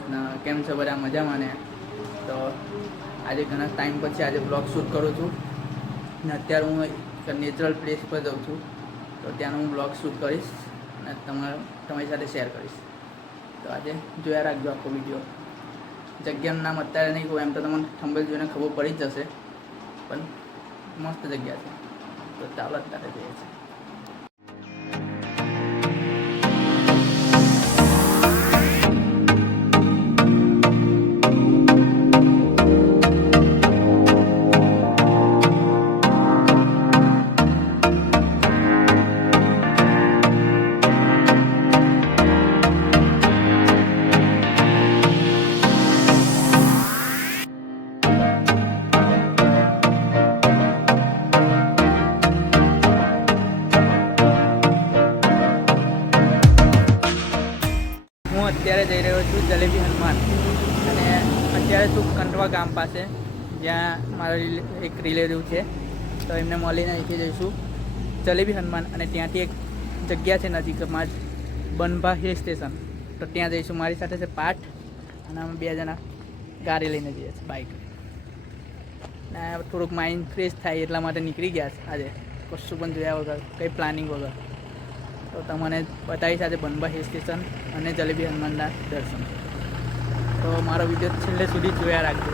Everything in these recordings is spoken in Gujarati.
કૃષ્ણ. કેમ છો બધા? મજામાં ને? તો આજે ઘણા ટાઈમ પછી આજે બ્લોગ શૂટ કરું છું ને અત્યારે હું એક નેચરલ પ્લેસ પર જાઉં છું. તો ત્યાંનો હું બ્લોગ શૂટ કરીશ અને તમારી સાથે શેર કરીશ. તો આજે જોયા રાખજો આખો વિડીયો. જગ્યાનું નામ અત્યારે નહીં કહું, એમ તો તમને થંબનેલ જોઈને ખબર પડી જ જશે, પણ મસ્ત જગ્યા છે. તો ચાલો અત્યારે જઈએ છીએ. અત્યારે જઈ રહ્યો છું જલેબી હનુમાન, અને અત્યારે છું કંટવા ગામ પાસે, જ્યાં મારા એક રિલેટિવ છે. તો એમને મળીને અહીંથી જઈશું જલેબી હનુમાન, અને ત્યાંથી એક જગ્યા છે નજીકમાં જ બનભા હિલ સ્ટેશન. તો ત્યાં જઈશું. મારી સાથે છે પાઠ, અને અમે 2 જણા ગાડી લઈને જઈએ છીએ, બાઇક. ને થોડુંક માઇન્ડ ફ્રેશ થાય એટલા માટે નીકળી ગયા છે આજે, કશું પણ જોયા વગર, કંઈ પ્લાનિંગ વગર. તો તમને બતાવીશ આજે બનભા હિલ સ્ટેશન અને જલેબી હનુમાનના દર્શન. તો મારો વિડીયો છેલ્લે સુધી જોયા રાખજો.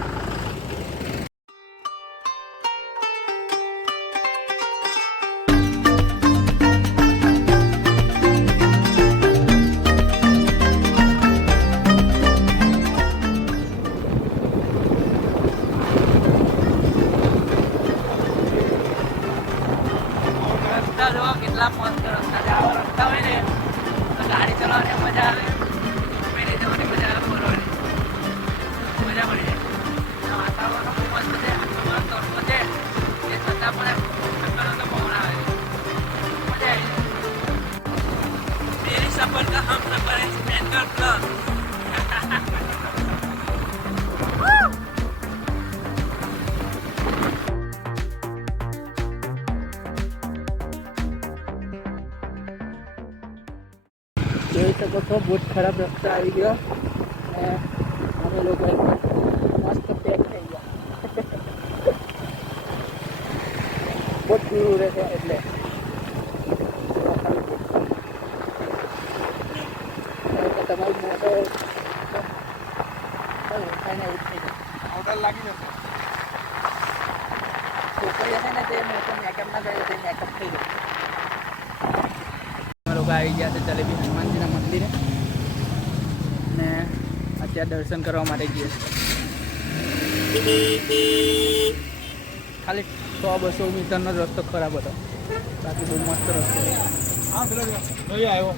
રસ્તા જો કેટલા મસ્ત રસ્તા છે. આવા રસ્તા હોય ને તો ગાડી ચલાવવાની મજા આવે, લઈ જવાની મજા આવે, ફરવાની મજા પડી જાય. વાતાવરણ બહુ મસ્ત છે. આખો તડકો છે એ છતાં પણ આખો તો પવન આવે, મજા આવી જાય. તેરી સફર કા હમ સફર है स्प्लेंडर प्लस. જોઈ શકો છો બહુ ખરાબ રસ્તા આવી ગયો, અને અમે લોકો મસ્ત પેક થઈ ગયા. બહુ દૂર રહેશે એટલે તમારી મોટો ઓર્ડર લાગી જશે. છોકરી હશે ને તે મોટો મેકઅપ ના કરે, તે મેકઅપ થઈ જાય. લોકો આવી ગયા છે જલેબી હનુમાનજીના મંદિરે, અને અત્યારે દર્શન કરવા માટે ગયા છે. ખાલી 100-200 મીટરનો જ રસ્તો ખરાબ હતો, બાકી બહુ મસ્ત રસ્તો આવ્યો.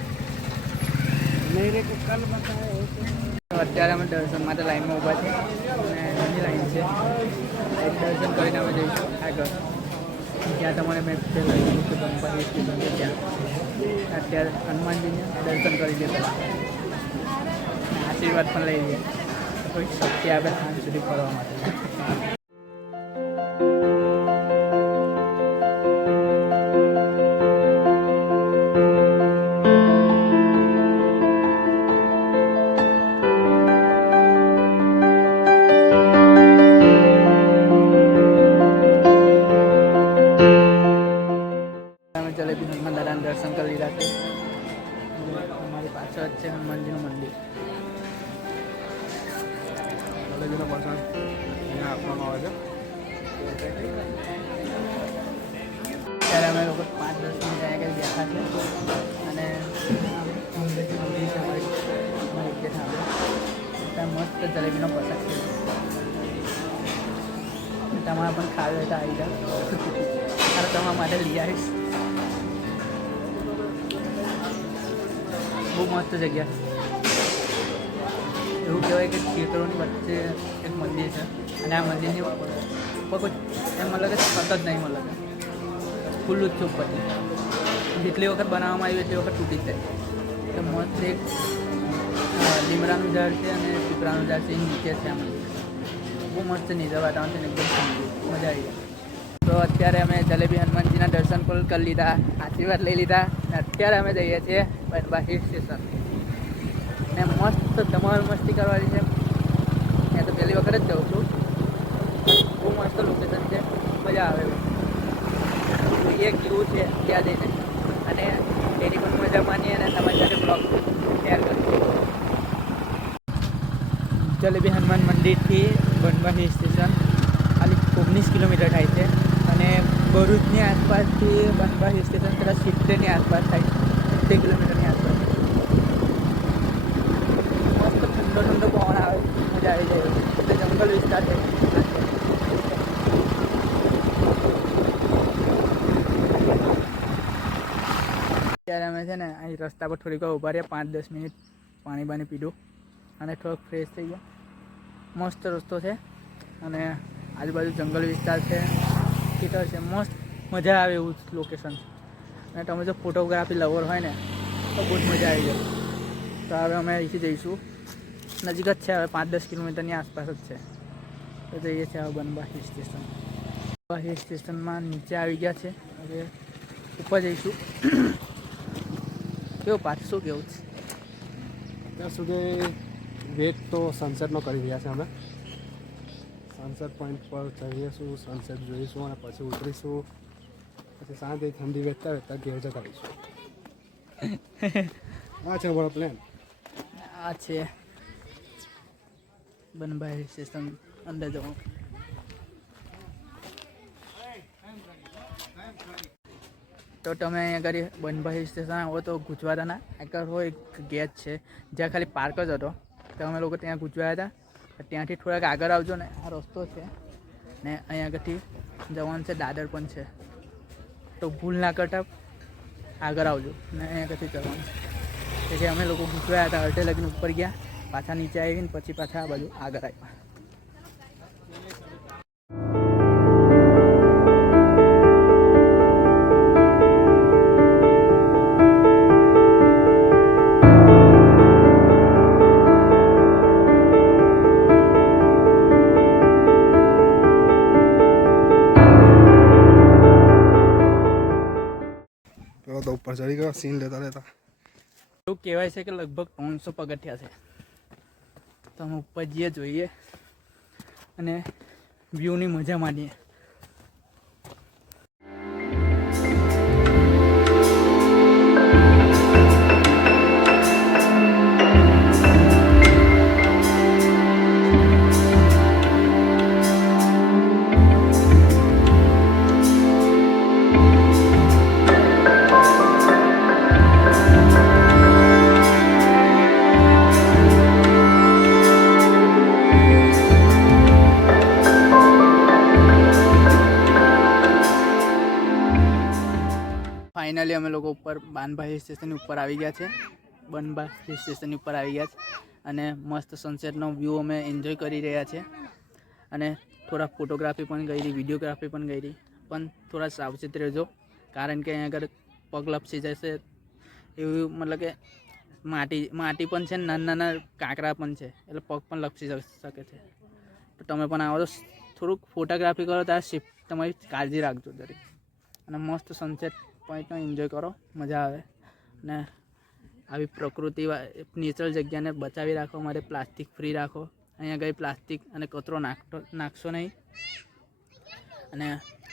અત્યારે અમે દર્શન માટે લાઈનમાં ઊભા છીએ, અને એની લાઈન છે. એક દર્શન કરીને અમે જઈશું આગળ, ત્યાં તમારે મેં પહેલાં કીધું કે બનભા હિલ સ્ટેશન છે ત્યાં. અત્યારે હનુમાનજીને દર્શન કરી દેતા, આશીર્વાદ પણ લઈ લઈએ. કોઈ શક્તિ આપે સાંજ સુધી ફરવા માટે. જલેબી હનુમાન દાદાના દર્શન કરી લીધા છે. અમારી પાછળ જ છે હનુમાનજીનું મંદિર. જલેબીનો પ્રસાદ અહીંયા આપવામાં આવે છે. ત્યારે અમે લોકો 5-10 મિનિટ અહીંયા કંઈ બેઠા છે, અને ત્યાં મસ્ત જલેબીનો પ્રસાદ છે. તમારે પણ ખાવી હોય તો આવી જાઓ, અને તમારા માટે લઈ આવીશ. બહુ મસ્ત જગ્યા. એવું કહેવાય કે ખેતરોની વચ્ચે એક મંદિર છે, અને આ મંદિરની ઉપર કોઈ એમ મળે કે સતત નહીં મળે, ખુલ્લું જ છે ઉપરથી. જેટલી વખત બનાવવામાં આવ્યું એટલી વખત તૂટી જાય. તો મસ્ત એક લીમડાનું ઝાડ છે અને પીપળાનું ઝાડ છે, એ નીચે છે. આ મંદિર બહુ મસ્ત નીચે વાતાવરણ છે ને, એકદમ ઠંડુ, મજા આવી જાય. તો અત્યારે અમે જલેબી હનુમાનજીના દર્શન પણ કરી લીધા, આશીર્વાદ લઈ લીધા, અને અત્યારે અમે જઈએ છીએ બનભા હિલ સ્ટેશન. ને મસ્ત ધમાલ મસ્તી કરવાની છે. ત્યાં તો પહેલી વખત જ જાઉં છું. બહુ મસ્ત લોકેશન છે, મજા આવે એવું એક જેવું છે ત્યાં જઈને. અને તેની પણ મજા માનીએ અને તમારી સાથે બ્લોગ શેર કરીએ. જલેબી હનુમાન મંદિરથી બનવા હિલ સ્ટેશન ખાલી 19 કિલોમીટર થાય છે. અને ભરૂચની આસપાસથી બનવા હિલ સ્ટેશન કદાચ 70ની આસપાસ થાય છે, 70 કિલોમીટરની આસપાસ. મસ્ત ઠંડો ઠંડો પવન આવે, મજા આવી જાય. એટલે જંગલ વિસ્તાર છે. ત્યારે અમે છે ને અહીં રસ્તા પર થોડીક વાર ઊભા રહ્યા, 5-10 મિનિટ પાણી બાણી પીધું અને થોડોક ફ્રેશ થઈ ગયા. મસ્ત રસ્તો છે અને આજુબાજુ જંગલ વિસ્તાર છે, ખેતર છે, મસ્ત મજા આવે એવું લોકેશન. અને તમે જો ફોટોગ્રાફી લવર હોય ને તો બહુ જ મજા આવી જાય. તો હવે અમે અહીંથી જઈશું, નજીક જ છે, હવે 5-10 કિલોમીટરની આસપાસ જ છે. તો જઈએ છીએ હવે બનવા હિલ સ્ટેશન. હિલ સ્ટેશનમાં નીચે આવી ગયા છે, હવે ઉપર જઈશું. કેવું પાછું શું કેવું છે? ત્યાં સુધી વેટ તો સનસેટનો કરી રહ્યા છે અમે. સનસેટ પોઈન્ટ પર ચડીશું, સનસેટ જોઈશું અને પછી ઉતરીશું. પછી શાંતિ ઠંડી વેચતા વેચતા ઘેર જતા રહીશું. આ છે અમારો પ્લાન. આ છે બનવા હિલ સ્ટેશન, અંદર જવાનું. તો તમે અહીંયા આગળ બનવા હિલ સ્ટેશન આવો તો ગુજવાડાના આગળ હોય એક ગેટ છે, જ્યાં ખાલી પાર્ક જ હતો. તો અમે લોકો ત્યાં ગુજવાયા હતા. ત્યાંથી થોડાક આગળ આવજો ને આ રસ્તો છે ને અહીંયા આગળથી જવાનું છે, દાદર પણ છે. તો ભૂલ ના કરતા આગળ આવજો ને અહીંયા આગળથી જવાનું છે. તેથી અમે લોકો ગુજવાયા હતા, અડધે લગીને ઉપર ગયા, પાછા નીચે આવીને પછી પાછા આ બાજુ આગળ આવ્યા. તો ઉપર ચડી ગયો સીન લેતા લેતા. એવું કહેવાય છે કે લગભગ 300 પગથિયા છે. તો અમે ઉપર જઈએ, જોઈએ અને વ્યૂની મજા માણીએ. ફાઇનલી અમે લોકો ઉપર બનવા હિલ સ્ટેશનની ઉપર આવી ગયા છે. બનવા હિલ સ્ટેશનની ઉપર આવી ગયા છે અને મસ્ત સનસેટનો વ્યૂ અમે એન્જોય કરી રહ્યા છીએ. અને થોડા ફોટોગ્રાફી પણ કરી, વિડીયોગ્રાફી પણ કરી. પણ થોડા સાવચેત રહેજો, કારણ કે અહીંયા આગળ પગ લપસી જશે એવું, મતલબ કે માટી પણ છે, નાના નાના કાંકરા પણ છે, એટલે પગ પણ લપસી શકે છે. તો તમે પણ આવો તો થોડુંક ફોટોગ્રાફી કરો ત્યારે તમારી કાળજી રાખજો દરેક. અને મસ્ત સનસેટ પોઈન્ટનો એન્જોય કરો, મજા આવે. અને આવી પ્રકૃતિ નેચરલ જગ્યાને બચાવી રાખવા માટે પ્લાસ્ટિક ફ્રી રાખો. અહીંયા આગળ પ્લાસ્ટિક અને કચરો નાખશો નહીં. અને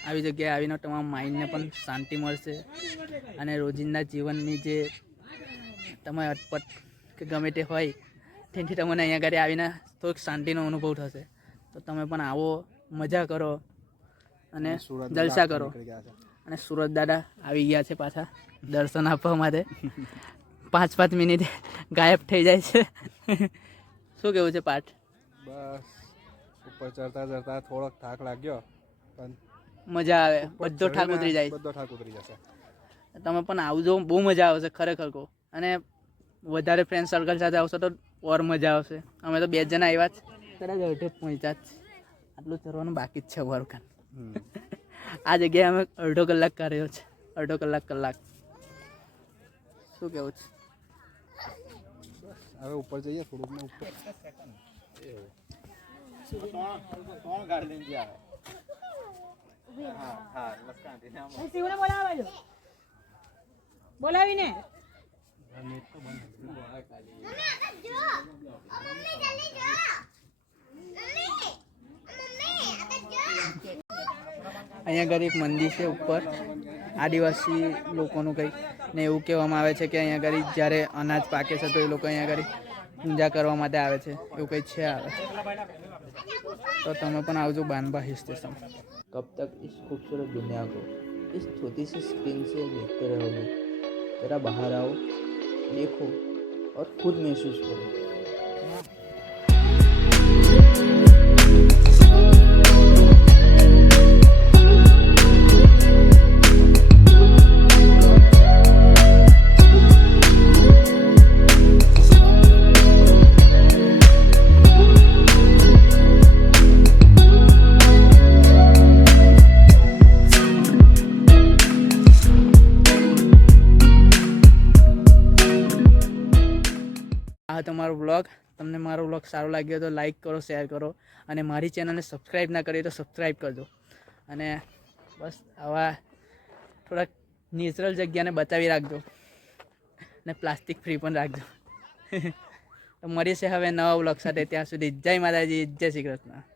આવી જગ્યાએ આવીને તમારા માઇન્ડને પણ શાંતિ મળશે. અને રોજિંદા જીવનની જે તમારી અટપટ કે ગમે તે હોય તેથી તમને અહીંયા આગળ આવીને થોડીક શાંતિનો અનુભવ થશે. તો તમે પણ આવો, મજા કરો અને જલસા કરો. અને સુરત દાદા આવી ગયા છે પાછા દર્શન આપવા માટે. 5-5 મિનિટ ગાયબ થઈ જાય છે. શું કેવું છે પાઠ? બસ ઉપર ચડતા ચડતા થોડોક થાક લાગ્યો, પણ મજા આવે, બધો થાક ઉતરી જાય. બધો થાક ઉતરી જશે. તમે પણ આવજો, બહુ મજા આવશે ખરેખર કહું. અને વધારે ફ્રેન્ડ સર્કલ સાથે આવશો તો ઓર મજા આવશે. અમે તો 2 જણા આવ્યા જ, કદાચ અડધે પહોંચ્યા જ. આટલું ચરવાનું બાકી જ છે વર્કન. આ જગ્યાએ અમે અડધો કલાક કર્યો છે, અડધો કલાક. શું કેવું છે? હવે ઉપર જઈએ થોડુંક ઉપર. બોલાવીને અહીંયા આગળ એક મંદિર છે ઉપર આદિવાસી લોકોનું કંઈક ને એવું કહેવામાં આવે છે કે અહીંયા આગળ જ્યારે અનાજ પાકે છે તો એ લોકો અહીંયા આગળ પૂજા કરવા માટે આવે છે એવું કંઈક છે આવે તો તમે પણ આવજો બાનબા હિલ સ્ટેશન. कब तक इस खूबसूरत दुनिया को इस छोटी सी स्क्रीन से देखते रहोगे? जरा बाहर आओ, देखो और खुद महसूस करो. આ તમારો વ્લોગ. તમને મારો વ્લોગ સારો લાગ્યો તો લાઈક કરો, શેર કરો અને મારી ચેનલને સબસ્ક્રાઈબ ના કરી તો સબસ્ક્રાઈબ કરજો. અને બસ આવા થોડાક નેચરલ જગ્યાને બચાવી રાખજો ને પ્લાસ્ટિક ફ્રી પણ રાખજો. તો મળીએ છે હવે નવા વ્લોગ સાથે. ત્યાં સુધી જય માતાજી, જય શ્રી કૃષ્ણ.